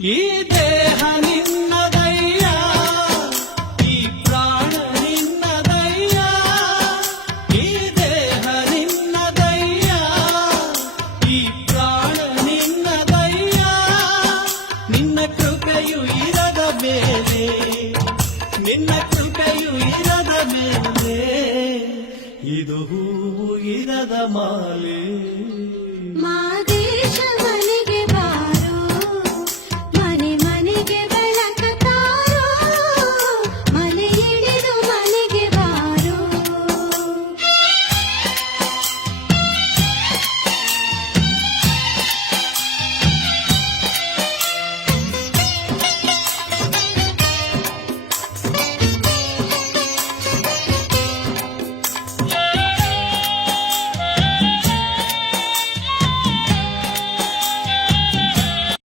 ಈ ದೇಹ ನಿನ್ನದಯ್ಯ, ಈ ಪ್ರಾಣ ನಿನ್ನದಯ್ಯ, ಈ ದೇಹ ನಿನ್ನದಯ್ಯ, ಈ ಪ್ರಾಣ ನಿನ್ನದಯ್ಯ. ನಿನ್ನ ಕೃಪೆಯು ಇರದ ಮೇಲೆ, ನಿನ್ನ ಕೃಪೆಯು ಇರದ ಮೇಲೆ ಇದು ಹೂವು ಇರದ ಮಾಲೆ.